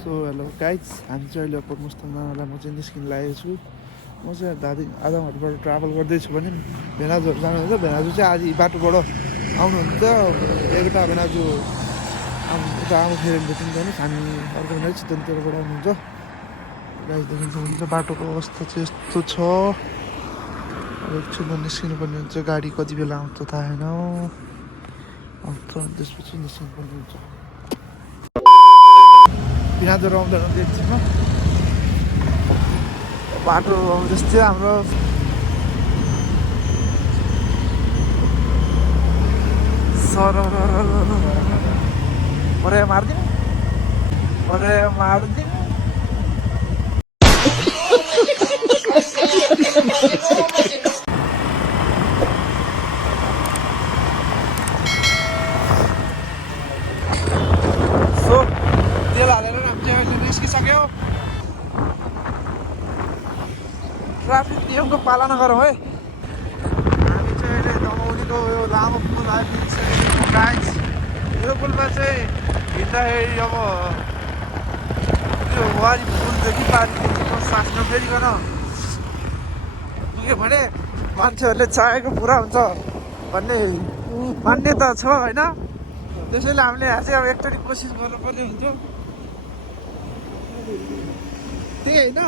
So hello guys, हामी चाहिँ अहिले अप्पर मुस्ताङ जानलाई म चाहिँ निस्किन लागेको छु। म चाहिँ आधा घन्टाबाट ट्राभल गर्दैछु भने भेनाजुहरू जानुहुन्छ। भेनाजु चाहिँ आज बाटोबाट आउनुहुन्छ। एउटा भेनाजु उता आमा फेरि भेटिन्छ भने हामी अर्को भेनाजु चितवनतिरबाट आउनुहुन्छ। गाइज देखिन्छ हुन्छ बाटोको अवस्था चाहिँ यस्तो छ। अब एकछिनमा निस्किनुपर्ने हुन्छ। गाडी कति बेला आउँछ थाहा छैन। आउँछ त्यसपछि निस्किनुपर्ने हुन्छ। भेनाजुहरू आउँदैन एकछिनमा। बाटो जस्तै हाम्रो अरे मारिदिनु सो तेल हालेर हामी चाहिँ अहिले निस्किसक्यो। ट्राफिक नियमको पालना गरौँ है। हामी चाहिँ अहिले दमौलीको यो लामो पुल आइपुगिसकेको गाइज। यो पुलमा चाहिँ हिँड्दाखेरि अब त्यो वारी पुलदेखि पारिदेखिको सास नफेरिकन पुग्यो भने मान्छेहरूले चाहेको पुरा हुन्छ भन्ने मान्यता छ होइन। त्यसैले हामीले चाहिँ अब एकचोटि कोसिस गर्नुपर्ने हुन्थ्यो। त्यही होइन,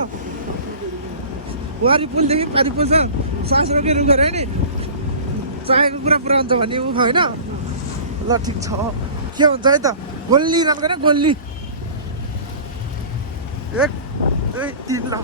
वारी पुलदेखि पारि पुल्छ सास रोकेर गऱ्यो नि चाहेको कुरा पुरा हुन्छ भन्ने ऊ होइन। ल ठिक छ, के हुन्छ है त। गोल्ली राख्दैन गोल्ली 1 2 3 ल।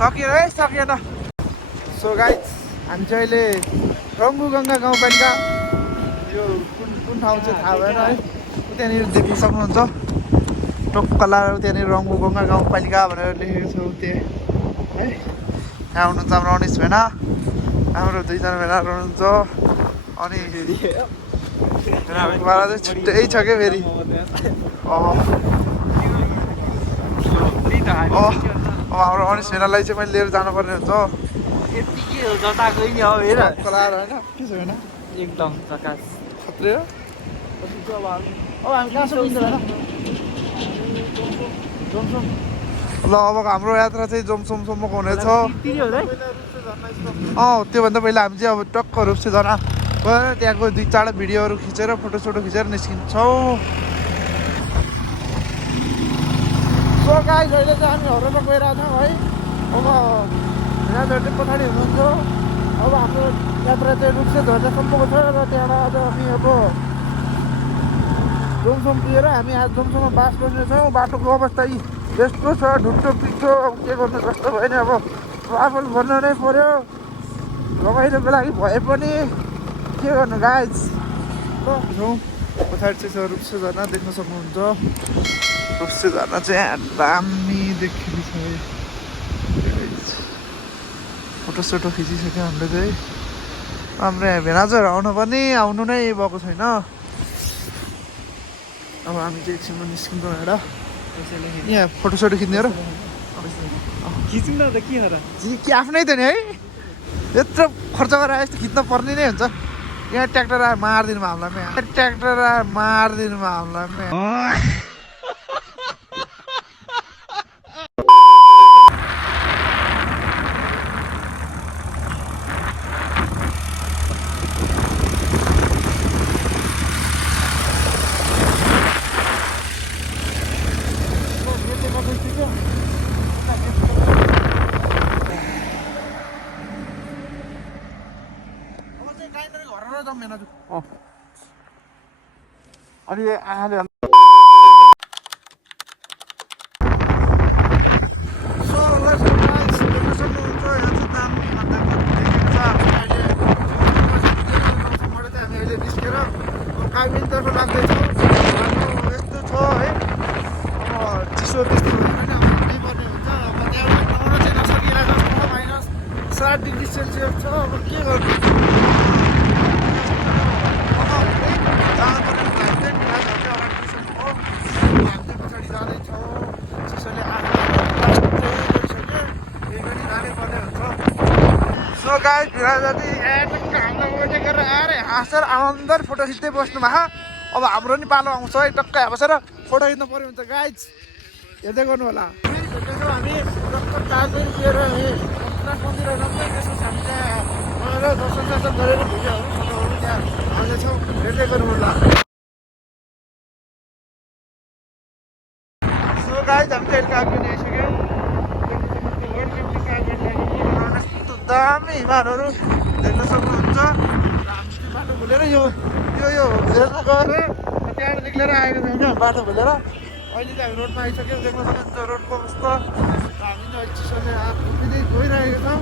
सकियो है, सकिएन। सो गाइज हामी चाहिँ अहिले रङ्गुगङ्गा गाउँपालिका, यो कुन ठाउँ चाहिँ थाहा भएन है, त्यहाँनिर देख्न सक्नुहुन्छ। टोक्कला त्यहाँनिर रङ्गुगङ्गा गाउँपालिका भनेर लेखेको छ त्यहाँ है। यहाँ हुनुहुन्छ हाम्रो अनिस भेना, हाम्रो 2 जना भेनाहरू हुनुहुन्छ। अनि भेनाहरूको पारा चाहिँ छुट्टै छ क्या फेरि। अब हाम्रो अनिस भेनालाई चाहिँ मैले लिएर जानुपर्ने हुन्छ। यतिकै हो जताकै नि हो हेर कलाएर होइन के छ भेना, एकदम प्रकाश खत्रै हो। अब हामी कहाँ सकिन्छ होइन जोमसोम। ल अब हाम्रो यात्रा चाहिँ जोमसोमसम्मको हुनेछ। त्योभन्दा पहिला हामी चाहिँ अब टक्क रूपसे झरना गएर त्यहाँको 2-4 भिडियोहरू खिचेर फोटोसोटो खिचेर निस्किन्छौँ। सो गाइस अहिले चाहिँ हामी हरेर गइरहेको छौँ है। अब भेनाजुहरू चाहिँ पछाडि हुनुहुन्छ। अब हाम्रो यात्रा चाहिँ रूपसे झर्नासम्मको छ र त्यहाँबाट आज हामी अब जोमसोम पुगेर हामी आज जोमसोममा बास गर्नेछौँ। बाटोको अवस्था यस्तो छ, ढुट्टो पिठो। अब के गर्नु, जस्तो भयो नि अब ट्राभल गर्नु नै पऱ्यो। रमाइलोको लागि भए पनि के गर्नु गाइज। ल पछाडि चाहिँ रूपसे झर्ना देख्न सक्नुहुन्छ। रूपसे झर्ना चाहिँ दामी देखिन्छ। फोटोसोटो खिचिसक्यो हामीले चाहिँ। हाम्रो यहाँ भेनाजुहरू आउनु पनि आउनु नै भएको छैन। अब हामी चाहिँ एकछिनमा निस्किन्छौँ एउटा यहाँ फोटोसोटो खिच्ने र खिच्नु न त के हो र। के आफ्नै त नि है, यत्रो खर्च गरेर यस्तो खिच्न पर्ने नै हुन्छ। यहाँ ट्र्याक्टर आएर मारिदिनु हामीलाई, ट्र्याक्टर आएर मारिदिनु हामीलाई। अनि आले काबिनतर्फ लाग्दैछौँ। यस्तो छ है, अब चिसो त्यस्तो पर्ने हुन्छ। अब त्यहाँबाट नआउन चाहिँ नसकिएला जस्तो छ। -7 डिग्री सेल्सियस छ अब के गर्नु पछाडि जाँदैछौँ चिसोले सो गाइस भिरा जति हाम्रो बोर्डे गरेर आएर हाँसेर आनन्द फोटो खिच्दै बस्नु भएको अब हाम्रो नि पालो आउँछ है टक्कै बसेर फोटो खिच्नु पर्यो हुन्छ गाइज हेर्दै गर्नु होला हामी टक्क दार्जिलिङ लिएर मन्दिर दर्शन दर्शन गरेर भिडियोहरू फोटोहरू त्यहाँ हाल्नेछौँ हेर्दै गर्नु होला सो गाइज हामी चाहिँ कागज आइसक्यो दामी हिमालहरू देख्न सक्नुहुन्छ बाटो भुलेर यो हेर्न गएर त्यहाँबाट निक्लेर आएको छैन बाटो भुलेर अहिले चाहिँ हामी रोडमा आइसक्यौँ देख्न सक्नुहुन्छ रोडको अवस्था हामी चाहिँ चिसोले उभिँदै गइरहेको छौँ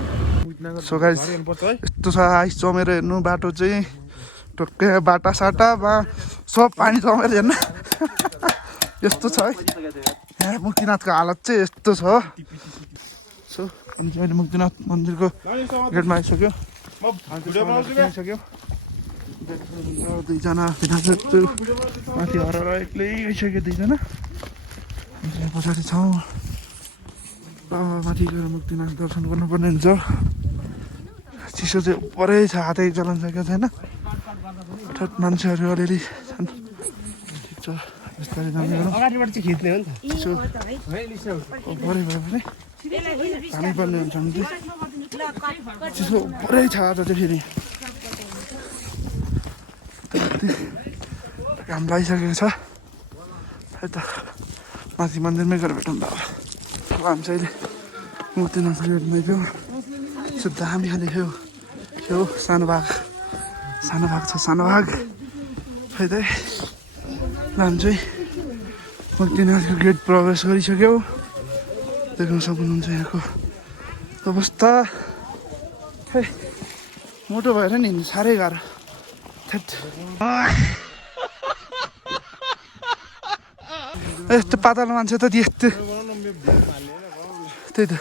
सो गाइस यस्तो छ आइस जमेर हेर्नु बाटो चाहिँ टक्कै बाटा साटामा सब पानी जमेर हेर्नु यस्तो छ है यहाँ मुक्तिनाथको हालत चाहिँ यस्तो छ सो हामी चाहिँ अहिले मुक्तिनाथ मन्दिरको गेटमा आइसक्यो आइसक्यो दुईजना माथि हरेर एक्लै आइसक्यो दुईजना पछाडि छौँ माथि गएर मुक्तिनाथ दर्शन गर्नुपर्ने हुन्छ चिसो चाहिँ उपरै छ हातै चलाउन सकेको छैन मान्छेहरू अलिअलि छन् ठिक छ बिस्तारै जाने चिसो उपरै भयो भने पानी पर्ने हुन्छ नि चिसो उपरै छ आज चाहिँ फेरि घाम लागिसकेको छ है त माथि मन्दिरमै गएर भेटौँ ल अब हामी चाहिँ अहिले मुक्तिनाथ गेटमा थियो यसो दामी खाले थियो सानो भाग छ सानो भाग खै त हामी चाहिँ मुक्तिनाथको गेट प्रवेश गरिसक्यौँ देख्न सक्नुहुन्छ यहाँको अवस्था खै मोटो भएर नि हिँड्नु साह्रै गाह्रो यस्तो पातलो मान्छे त यस्तो त्यही त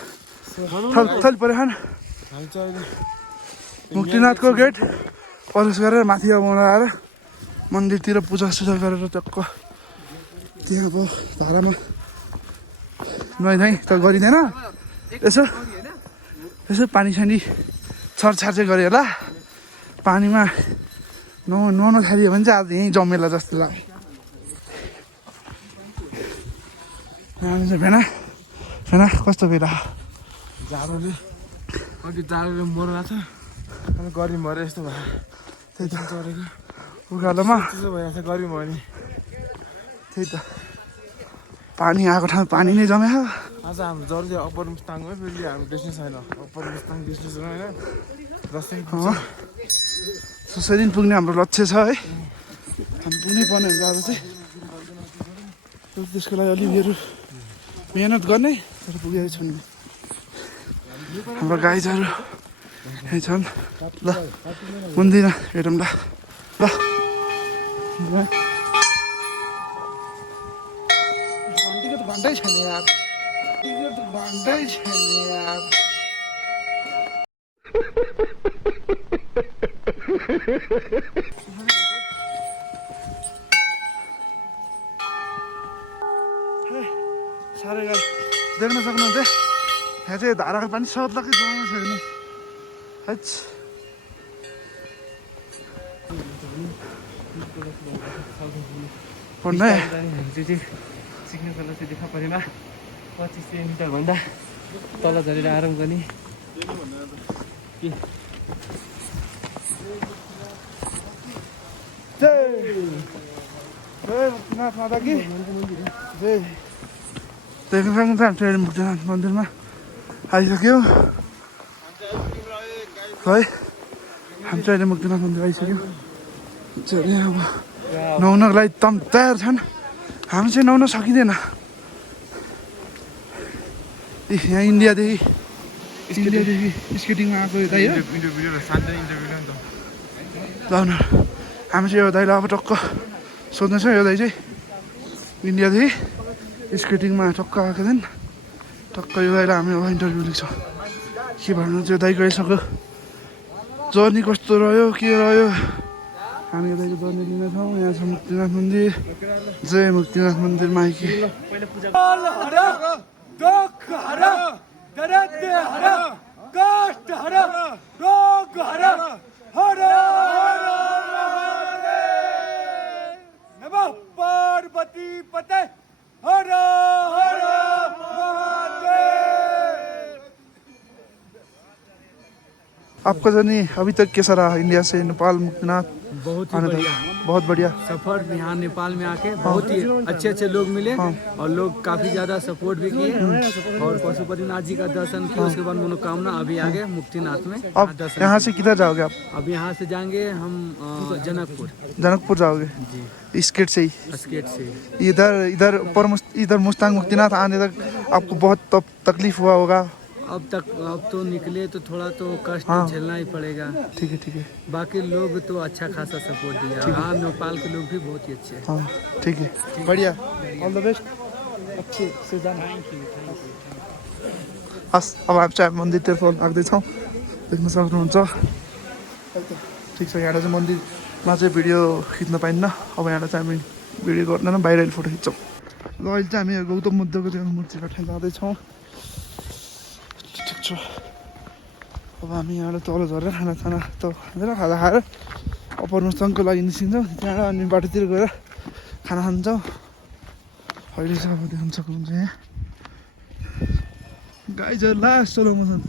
थल पऱ्यो खान मुक्तिनाथको गेट प्रवेश गरेर माथि अब आएर मन्दिरतिर पूजासुजा गरेर टक्क त्यहाँ अब धारामा नुहाइ त गरिँदैन यसो पानी सानी छरछार चाहिँ गऱ्यो होला पानीमा नुहाउन थाल्यो भने चाहिँ आज यहीँ जमेला जस्तो लाग्यो भेना कस्तो भेला जाडोले अघि जाडोले मर्ला छ अनि गर्मी भएर यस्तो भयो त्यही त चढेको उकालोमा त्यस्तो भइरहेको छ गर्मी भयो नि त्यही त पानी आएको ठाउँ पानी नै जम्यो आज हाम्रो जरुरी अप्पर मुस्ताङमै फेरि हाम्रो डेस्टिनेसन छैन अप्पर मुस्ताङ डेस्टिनेसन होइन दसैँ त्यसरी पुग्ने हाम्रो लक्ष्य छ है हामी पुग्नै पर्ने हुन्छ अब चाहिँ त्यसको लागि अलि उयोहरू मेहनत गर्ने तर पुगेको छन् हाम्रो गाइजहरू यहीँ छन् ल पुग्दिनँ हेरौँ ल घन्टीको त घन्टै छैन यार घन्टै छैन यार साह्रै गाह्रो देख्न सक्नुहुन्छ यहाँ चाहिँ धाराको पानी सत्लाकै जमाएको छ भने हैच पढ्न सिक्नुको लागि चाहिँ देखा परेमा 25 सेन्टिमिटर भन्दा तल झरेर आराम गर्ने मुक्तिनाथ माता कि जय देख्न सक्नुहुन्छ हामी चाहिँ मुक्तिनाथ मन्दिरमा आइसक्यौँ है हामी चाहिँ अहिले मुक्तिनाथ मन्दिर आइसक्यौँ अब नुहाउनको लागि तम तयार छन् हामी चाहिँ नुहाउन सकिँदैन यहाँ इन्डियादेखि स्केटिङमा आएको यो दाइ हो ल हामी चाहिँ यो दाइलाई अब टक्क सोध्दैछौँ यो दाइ चाहिँ इन्डियादेखि स्केटिङमा टक्क आएको थिएन टक्क यो दाइलाई हामी अब इन्टरभ्यू लिन्छौँ के भन्नु त्यो दाइको यसको जर्नी कस्तो रह्यो के रह्यो हामी यताको जर्नी लिनेछौँ। यहाँ छ मुक्तिनाथ मन्दिर। जय मुक्तिनाथ मन्दिर माइकी। पार्वती पते हर हर आपका जर्नी अभी तक कैसा रहा इंडिया से नेपाल मुक्तिनाथ बहुत ही आने तक? बढ़िया बहुत बढ़िया। सफर यहाँ नेपाल में आके बहुत ही अच्छे अच्छे लोग मिले और लोग काफी ज्यादा सपोर्ट भी किए और पशुपतिनाथ जी का दर्शन किया। उसके बाद मनोकामना अभी आगे मुक्तिनाथ में अब दर्शन यहाँ से किधर जाओगे आप? अब यहाँ से जाएंगे हम जनकपुर जनकपुर जाओगे स्केट से ही? स्केट से। इधर इधर ऊपर इधर मुस्तांग मुक्तिनाथ आने तक आपको बहुत तकलीफ हुआ होगा? अब तो निकले तो थोड़ा तो कष्ट झेलना ही पड़ेगा। ठीक है ठीक है। बाकी लोग तो अच्छा खासा सपोर्ट दिया। हाँ नेपाल के लोग भी बहुत ही अच्छे हैं। हाँ ठीक है बढ़िया। All the best. अच्छे से जाना। हस् अब आप चाहिँ मन्दिरतिर लाग्दैछौँ देख्न सक्नुहुन्छ। ठिक छ यहाँबाट चाहिँ मन्दिरमा चाहिँ भिडियो खिच्न पाइन्न। अब यहाँबाट चाहिँ हामी भिडियो गर्दैन बाहिर अहिले फोटो खिच्छौँ। ल अहिले चाहिँ हामी गौतम बुद्धको त्यो मूर्तिबाट जाँदैछौँ। ठिक छ अब हामी यहाँबाट तल झरेर खाना त खाएर अप्पर मुस्ताङको लागि निस्किन्छौँ। त्यहाँबाट अनि बाटोतिर गएर खाना खान्छौँ। अहिले चाहिँ अब देख्न सक्नुहुन्छ यहाँ गाइजहरू लास्ट स्लो मोसन।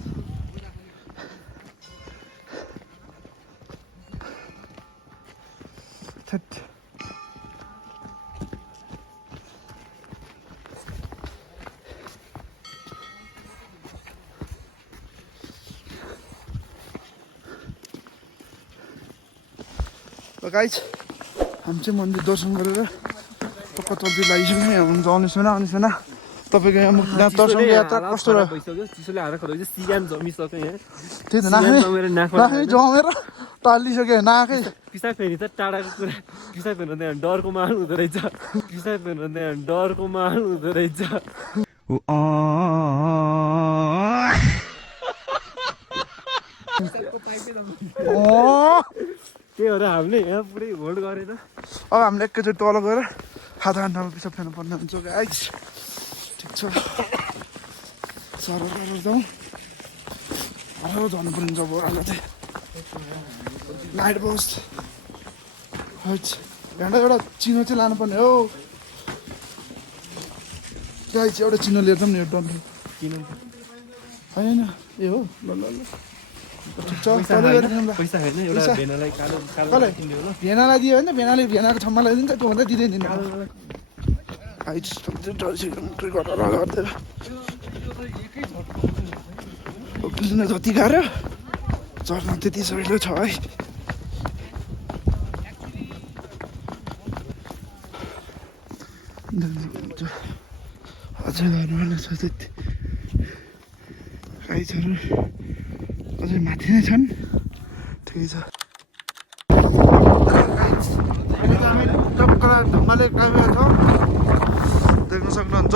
गाइज हामी चाहिँ मन्दिर दर्शन गरेर टक्क तलतिर लागिसक्यो। हुन्छ आउने छैन तपाईँको यहाँ मुक्तिनाथ दर्शनको यात्रा कस्तो रह्यो? चिसोले हारा खरायो सिगान जमिसक्यो यहाँ। त्यही त नाकै जमेर टालिसक्यो नाकै। पिसाब फेरि त टाढाको कुरा पिसाब फेर्नु त्यहाँ डरको माहौल हुँदो रहेछ। पिसाब फेर्नु त्यहाँ डरको माहौल हुँदो रहेछ। त्यही भएर हामीले यहाँ पुरै होल्ड गरेर अब हामीले एकैचोटि तल गएर आधा घन्टामा पिसाब फेर्नु पर्ने हुन्छ गाइज। ठिक छ सर जाउँ जानु पर्ने जब अहिले चाहिँ नाइट पोस्ट यहाँबाट एउटा चिनो चाहिँ लानुपर्ने हो गाइज। एउटा चिनो लिएर जाउँ नि एउटा डन्ठो किन होइन ए हो ल ल ल ठिक छ पैसा हेर्ने एउटा भेनालाई कालो कसलाई भेनालाई दियो भने भेनाले भेनाको ठाउँमा लगाइदिन्छ त्योभन्दा दिँदैन जति गाह्रो चढ्न त्यति सजिलो छ है। अझै गर्नु छ त्यति गाइजहरू अझै माथि नै छन्। ठिकै छ ढङ्गले कामेको छ देख्न सक्नुहुन्छ।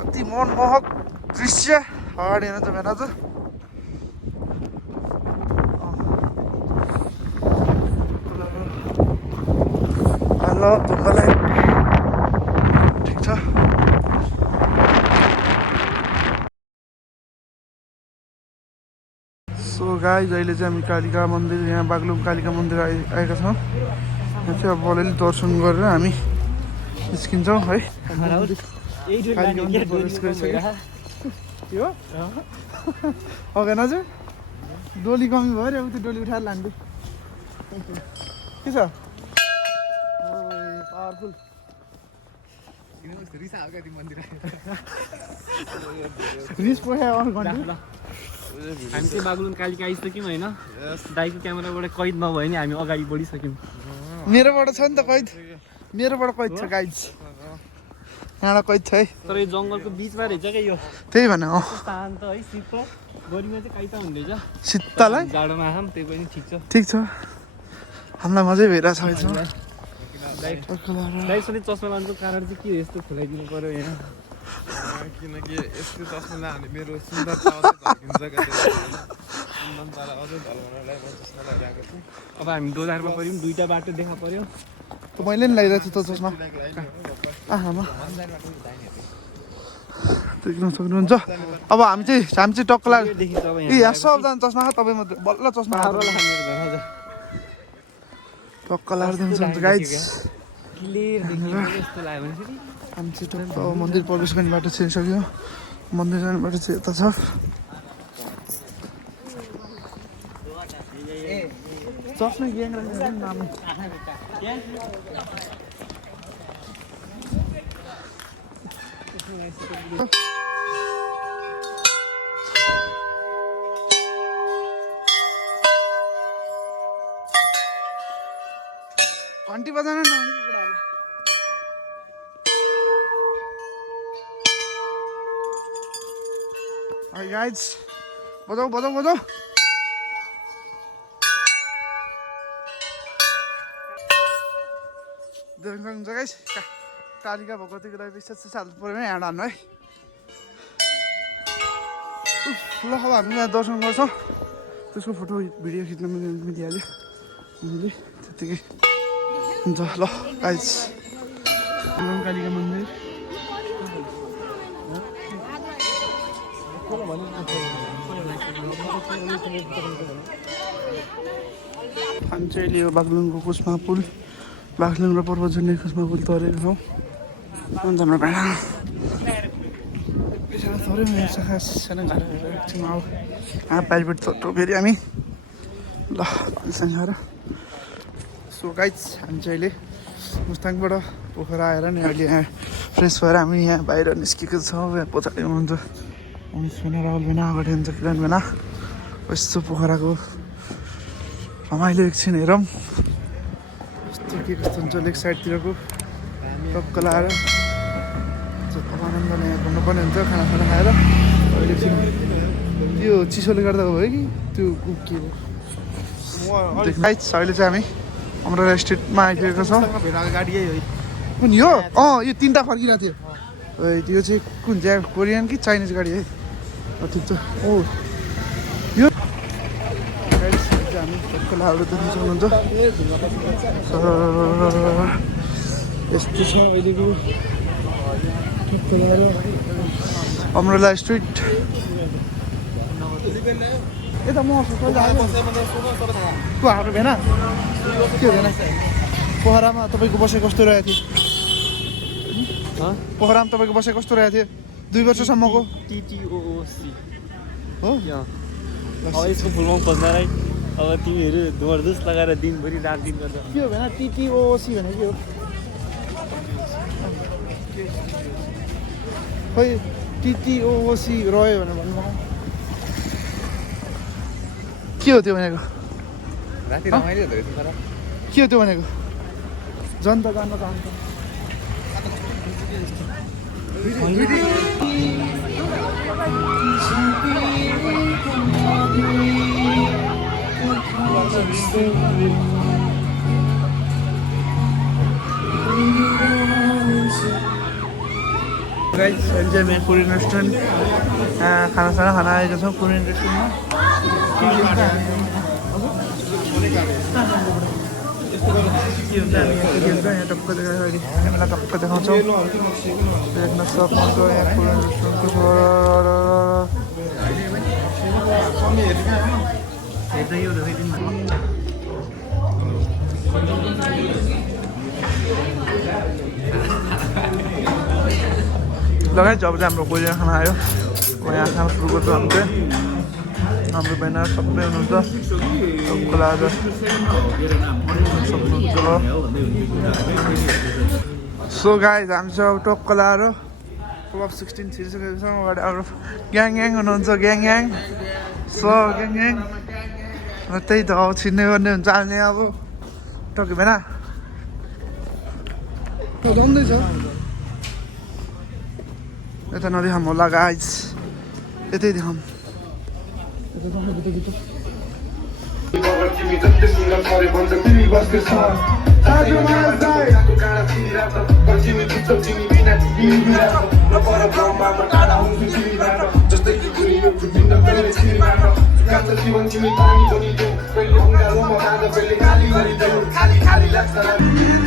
कति मनमोहक दृश्य अगाडि हेर्नु त भेना त हेलो ढुङ्गालाई ठिक छ। सो गाइज अहिले चाहिँ हामी कालिका मन्दिर यहाँ बागलुङ कालिका मन्दिर आएका छौँ। यहाँ चाहिँ अब अलिअलि दर्शन गरेर हामी निस्किन्छौँ है। कालिका मन्दिर प्रवेश गरिसक्यो अघि हजुर डोली कमी भयो अरे त्यो डोली उठाएर लान्छु के छ पावरफुल रिस पोखायो घन्टा। हामी चाहिँ बागलुङ कालिका आइसक्यौँ होइन। दाइको क्यामेराबाट कैद नभए नि हामी अगाडि बढिसक्यौँ। मेरोबाट छ नि त कैद मेरोबाट कैद छ गाइज यहाँबाट कैद छ है। तर यो जङ्गलको बिचमा रहेछ क्या यो त्यही भने हो शान्त है शीतल गर्मीमा चाहिँ काइता हुँदैछ शीतललाई जाडोमा खाम त्यही पनि ठिक छ। ठिक छ हामीलाई मजै भइरहेछ दाइ सधैँ चस्मा लानुको कारण चाहिँ के यस्तो खुलाइदिनु पऱ्यो यहाँ किनकि यसको चस्मा लगायो भने मेरो सुन्दरता अझै झल्किन्छ क्या सुन्दरतालाई अझै झल्काउनलाई म चस्मा लगाइरहेको छु अब हामी दोधारमा पऱ्यौँ 2टा बाटो देखा पर्यो त मैले नि लगाइरहेको छु त चस्मा आमा देख्न सक्नुहुन्छ अब हामी चाहिँ टक्कला ए यहाँ सबजना चस्मा तपाईँ मात्रै बल्ल चस्मा टक्कला गाइज क्लियर देखिन्छ यस्तो लाग्यो भने फेरि हामी चाहिँ टक्क मन्दिर प्रवेश गर्ने बाटो छिरिसक्यो मन्दिर जाने बाटो चाहिँ यता छ चस्मा ग्याङ नाम घन्टी बजाउन न गाइज बजाऊ बजाऊ बजाऊ देख्न सक्नुहुन्छ गाइस कालिका भगवतीको लागि विशेष हाल्नु पऱ्यो भने यहाँ हान्नु है ल अब हामी यहाँ दर्शन गर्छौँ त्यसको फोटो भिडियो खिच्न मिलिहाल्यो हामीले त्यतिकै हुन्छ ल गाइस कालिका मन्दिर हामी चाहिँ अहिले यो बागलुङको कुस्मा पुल बागलुङ र पर्वतजन्य कुस्मा पुल तरेको छौँ अन्त हाम्रो भाडा पैसा थोरै मेरो शाखा सानो घरहरू एकछिन अब प्राइभेट चट्टो फेरि हामी ल पानीसँग खाएर सो गाइज हामी चाहिँ अहिले मुस्ताङबाट पोखरा आएर नि अहिले यहाँ फ्रेस भएर हामी यहाँ बाहिर निस्केको छौँ यहाँ पछाडि हुनुहुन्छ उमेश भेना राहुल भेना अगाडि हुन्छ किरण भेना यस्तो पोखराको रमाइलो एकछिन हेरौँ यस्तो के कस्तो हुन्छ लेक साइडतिरको टक्क लाएर आनन्दले यहाँ घुम्नुपर्ने हुन्छ खानासाना खाएर अहिले एकछिन त्यो चिसोले गर्दा भयो कि त्यो के हो अहिले चाहिँ हामी हाम्रो स्टेटमा आइपुगेको छौँ गाडी यही हो कुन यो यो 3टा फर्किरहेको थियो त्यो चाहिँ कुन चाहिँ कोरियन कि चाइनिज गाडी है ठिक छ ओ यो हामी टक्क लाएर देख्न सक्नुहुन्छ यस्तो छ अहिलेको टक्क लाएर अमरोला स्ट्रिट यता म हाम्रो भेना के हो भेना पोखरामा तपाईँको बसाइ कस्तो रहेको थियो पोखरामा तपाईँको बसाइ कस्तो रहेको थियो 2 वर्षसम्मको टिटिओसी हो अब यसको फुलमा खोज्नलाई अब तिमीहरू जबरजस्त लगाएर दिनभरि रात दिन गर्दा के हो भेना टिटिओसी भनेको के हो खै टिटिओसी रह्यो भनेर भन्नु के हो त्यो भनेको राति रमाइलो हुँदो रहेछ तर के हो त्यो भनेको जनता जान्न चाहन्छ गाइस अहिले चाहिँ यहाँ कोरियन रेस्टुरेन्ट खानासाना खाना आएको छौँ कोरियन रेस्टुरेन्टमा के हुन्छ यहाँ टक्क देखाएर अहिले हामीलाई टक्क देखाउँछौँ देख्न सक्नुहुन्छ यहाँ कोरियन रेस्टुरेन्टको लगाइ जब चाहिँ हाम्रो कोरियन खाना आयो यहाँ खाना सुरु गर्छौँ हामी चाहिँ हाम्रो बहिनी सबै हुनुहुन्छ टक्क लाएर सक्नुहुन्छ ल सो गाइज हामी चाहिँ अब टक्क लाएर क्लब 16 छिरिसकेको छौँ अगाडि अब ग्याङ हुनुहुन्छ ग्याङ सो ग्याङ र त्यही त अब छिर्ने गर्ने हुन्छ हामीले अब टक्कै भएन जम्दैछ यता नदेखाऊँ होला गाइज यतै देखाऊँ तिमी जस्तै सुन्दर परे भन्छ तिमी बस्दै छ तिमी जित्छौ तिमी बिना तिमी बिराको र पर ब्रह्मामा टाढा हुन्छु तिमीबाट जस्तै कि दुनियाँ फुटिन्न कहिले छिरीबाट कान्छ जीवन तिमी पानी बनिदेऊ कहिले अङ्गालोमा बाँध कहिले खाली गरिदेऊ खाली खाली लाग्छ